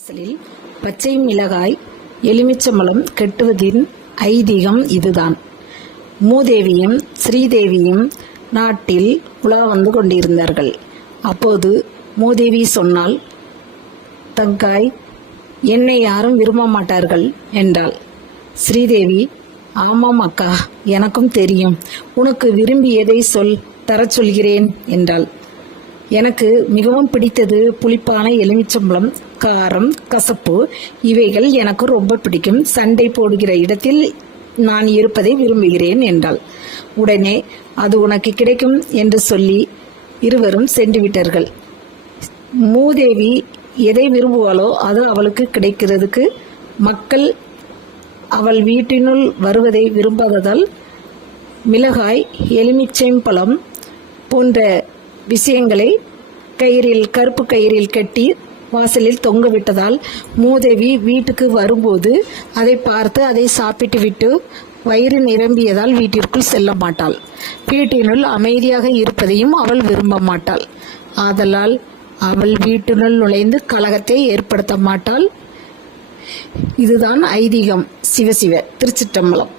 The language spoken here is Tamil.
வாசலில் பச்சை மிளகாய் எலுமிச்சம்பழம் கெட்டுவதின் ஐதீகம் இதுதான். மூதேவியும் ஸ்ரீதேவியும் நாட்டில் உலா வந்து கொண்டிருந்தார்கள். அப்போது மூதேவி சொன்னாள், தங்காய், என்னை யாரும் விரும்ப மாட்டார்கள் என்றாள். ஸ்ரீதேவி, ஆமாம் அக்கா, எனக்கும் தெரியும். உனக்கு விரும்பியதை சொல், தரச் சொல்கிறேன் என்றாள். எனக்கு மிகவும் பிடித்தது புளிப்பான எலுமிச்சம்பழம், காரம், கசப்பு, இவைகள் எனக்கு ரொம்ப பிடிக்கும். சண்டை போடுகிற இடத்தில் நான் இருப்பதை விரும்புகிறேன் என்றாள். உடனே அது உனக்கு கிடைக்கும் என்று சொல்லி இருவரும் சென்று விட்டார்கள். மூதேவி எதை விரும்புவாளோ அது அவளுக்கு கிடைக்கிறதுக்கு மக்கள் அவள் வீட்டினுள் வருவதை விரும்பாததால் மிளகாய், எலுமிச்சம்பழம் போன்ற விஷயங்களை கருப்பு கயிறில் கட்டி வாசலில் தொங்க விட்டதால் மூதேவி வீட்டுக்கு வரும்போது அதை பார்த்து அதை சாப்பிட்டு விட்டு வயிறு நிரம்பியதால் வீட்டிற்குள் செல்ல மாட்டாள். வீட்டினுள் அமைதியாக இருப்பதையும் அவள் விரும்ப மாட்டாள். ஆதலால் அவள் வீட்டினுள் நுழைந்து கலகத்தை ஏற்படுத்த மாட்டாள். இதுதான் ஐதீகம். சிவசிவ. திருச்சிற்றம்பலம்.